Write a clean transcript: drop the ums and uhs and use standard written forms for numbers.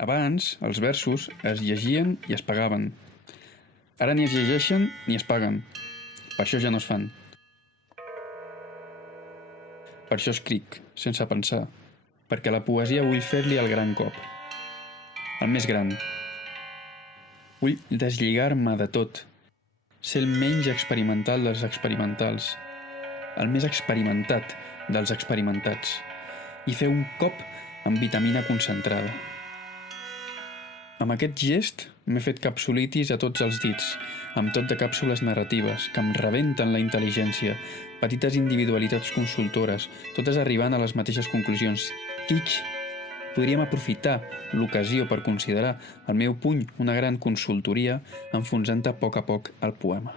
Abans, els versos es llegien i es pagaven. Ara ni es llegeixen ni es paguen. Per això ja no es fan. Per això escric, sense pensar, perquè la poesia vull fer-li el gran cop. El més gran. Vull deslligar-me de tot, ser el menys experimental dels experimentals, el més experimentat dels experimentats, i fer un cop amb vitamina concentrada. Amb aquest gest m'he fet capsulitis a tots els dits, amb tot de càpsules narratives que em rebenten la intel·ligència, petites individualitats consultores, totes arribant a les mateixes conclusions. Kitsch! Podríem aprofitar l'ocasió per considerar el meu puny una gran consultoria enfonsant a poc el poema.